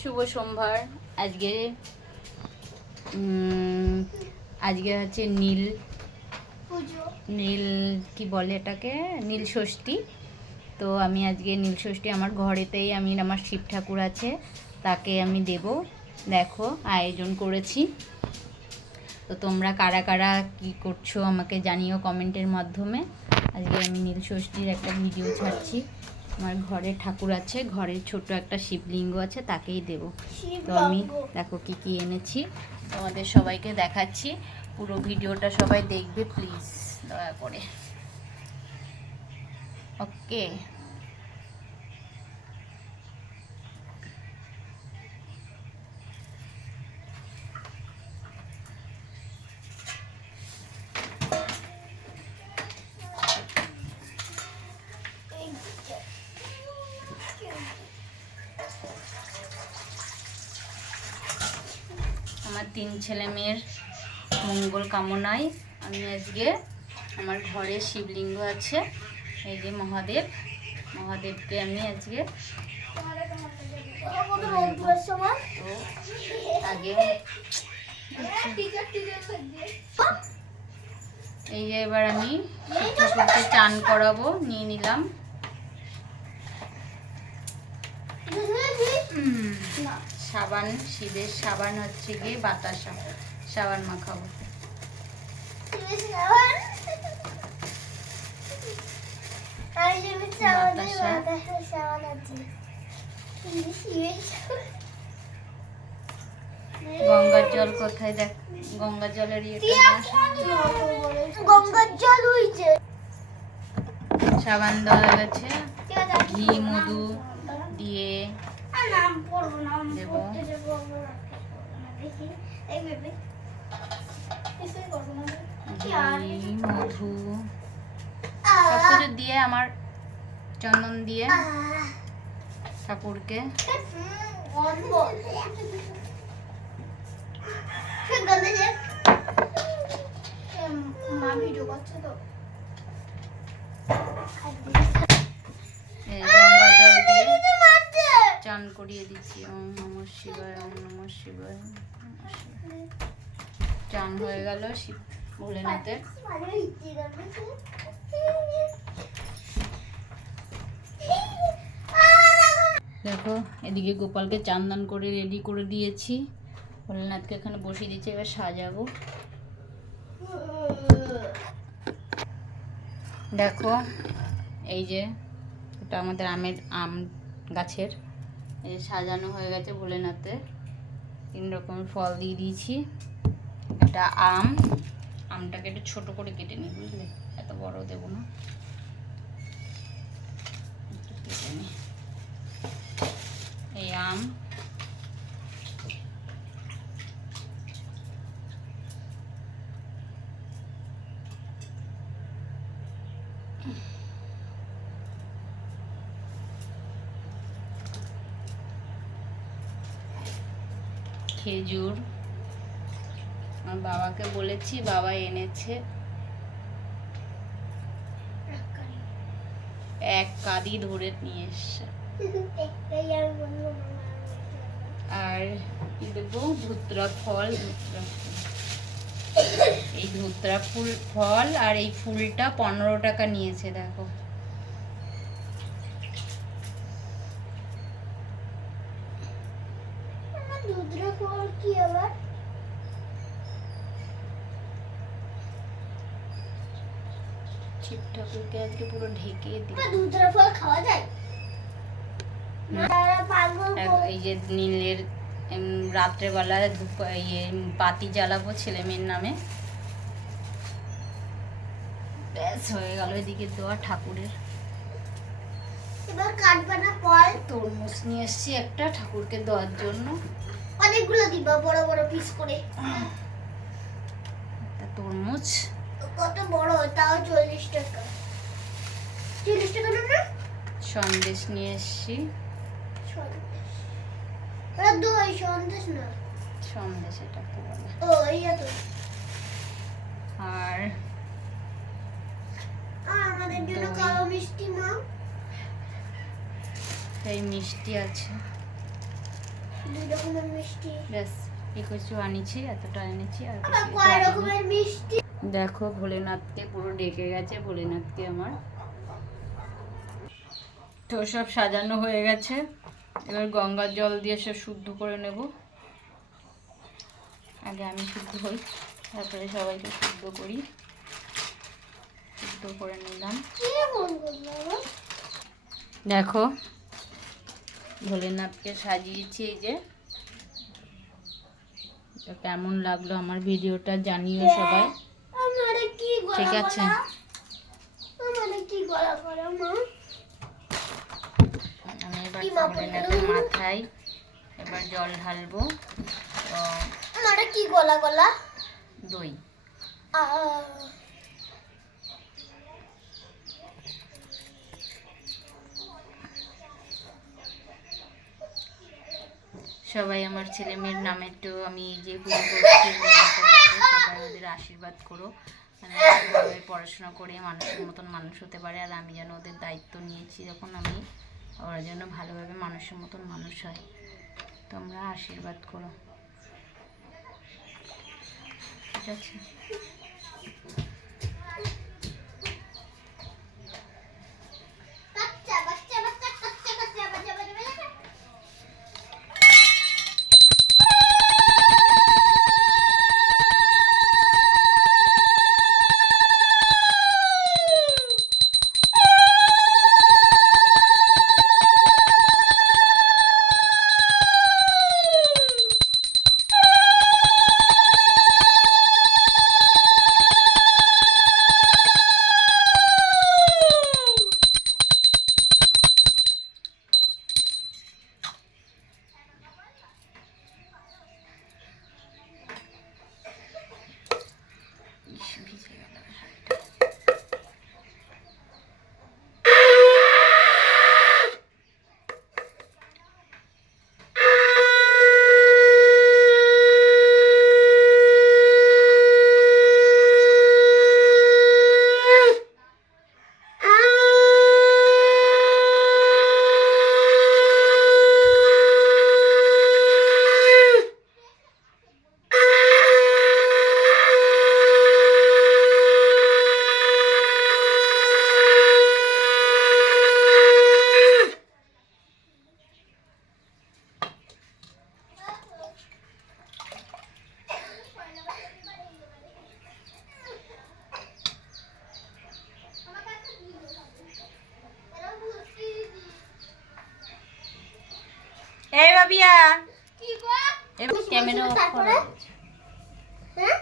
শুভ সোমবার। আজকে আজকে হচ্ছে নীল নীল কি বলে এটাকে, নীল ষষ্ঠী। তো আমি আজকে নীল ষষ্ঠী আমার ঘরেতেই, আমার শিব ঠাকুর আছে, তাকে আমি দেব। দেখো আয়োজন করেছি। তো তোমরা কারা কারা কি করছো আমাকে জানিও কমেন্টের মাধ্যমে। আজকে আমি নীল ষষ্ঠীর একটা ভিডিও ছাড়ছি। আমার ঘরে ঠাকুর আছে, ঘরে ছোট একটা শিবলিঙ্গ আছে, তাকেই দেব। তো আমি দেখো কি কি এনেছি, তোমাদের সবাইকে দেখাচ্ছি। পুরো ভিডিওটা সবাই দেখবে প্লিজ, দয়া করে। ওকে, আমার 3 ছেলে মেয়ের মঙ্গল কামনায় আমি আজকে, আমার ঘরে শিবলিঙ্গ আছে, এই যে মহাদেবকে আমি আজকে আগে এই যে এবার আমি শিব ঠাকুরকে চান করাবো, নিয়ে নিলাম সাবান। শিবের সাবান হচ্ছে গিয়ে বাতাসা, সাবান মাখাবো। গঙ্গার জল কোথায়, দেখ গঙ্গার জলের গঙ্গার জল হইছে। সাবান দেওয়া গেছে, ঘি মধু দিয়ে দেবো। ঘি মধু সবকিছু দিয়ে, আমার চন্দন দিয়ে ঠাকুরকে গঙ্গা জল দিয়ে চান করিয়ে দিচ্ছি। ওম নমঃ শিবায়, ওম নমঃ শিবায়। চান হয়ে গেল শিব ভোলেনাথের। দেখো এদিকে গোপালকে চান দান করে রেডি করে দিয়েছি, ভোলেনাথকে এখানে বসিয়ে দিয়েছি। এবার সাজাবো। দেখো এই যে এটা আমাদের আম গাছের, এই যে সাজানো হয়ে গেছে ভোলেনাথে। 3 রকমের ফল দিয়ে দিয়েছি। এটা আমটাকে একটু ছোট করে কেটে নিই, বুঝলে, এত বড় দেবো না। এই আম, খেজুর, আমার বাবাকে বলেছি, বাবা এনেছে 1 কাঁদি ধরে নিয়ে এসছে। আর কি দেবো, ধুতরা ফল। এই ধুতরা ফল আর এই ফুলটা 15 টাকা নিয়েছে। দেখো শিব ঠাকুরকে আজকে পুরো ঢেকে দিই। ধুতরা ফল খাওয়া যায়? এই যে নীলের রাত্রেবেলা বাতি জ্বালাবো ছেলে মেয়ের নামে। ব্যাস হয়ে গেল এদিকে দেওয়া ঠাকুরের। এবার কাটবানা ফল। তরমুজ নিয়ে এসছি একটা ঠাকুরকে দেওয়ার জন্য। অনেকগুলো দিবা, বড় বড় পিস করে। তরমুজ কত বড়, তাও 40 টাকা। 40 টাকা না? সন্দেশ নিয়ে এসছি। ওরা দই সন্দেশ না, সন্দেশ এটাকে বলে। ও এইয়া তো। আর আমাদের জন্য কালো মিষ্টি মা। এই মিষ্টি আছে, দুই রকমের মিষ্টি। ব্যাস এই কিছু আনিছি, এতটা এনেছি আর আবার কিছু কয় আনিনি। রকমের মিষ্টি? দেখো ভোলেনাথকে পুরো ডেকে গেছে, ভোলেনাথকে আমার। তো সব সাজানো হয়ে গেছে, এবার গঙ্গার জল দিয়ে সব শুদ্ধ করে নেব। আগে আমি শুদ্ধ হই, তারপরে সবাইকে শুদ্ধ করি। শুদ্ধ করে নিলাম। কি মন করলো আমার? দেখো ভোলেনাথকে সাজিয়েছি, এই যে। তো কেমন লাগলো আমার ভিডিওটা জানিও সবাই, আমারে কি গলা ঠিক আছে? গলা? আমারে কি গলা গলা মা? আমি এবার কি মা ভোলেনাথের বললো? মাথায় এবার জল ঢালবো। তো আমারে কি গলা গলা? দই। আহ, সবাই আমার ছেলে মেয়ের নামে একটু আমি যে পুজো করছি সবাই ওদের আশীর্বাদ করো, মানে ভালোভাবে পড়াশোনা করে মানুষের মতন মানুষ হতে পারে। আর আমি যেন ওদের দায়িত্ব নিয়েছি যখন, আমি ওরা যেন ভালোভাবে মানুষের মতন মানুষ হয়, তোমরা আশীর্বাদ করো, ঠিক আছে? বাচ্চা বাচ্চা বাচ্চা বাচ্চা বাচ্চা বাচ্চা বাচ্চা। ইস, ভিজে গেল শাড়িটা। এই বাবিয়া, কি গো? এবার ক্যামেরা অফ তারপরে? করো। হ্যাঁ?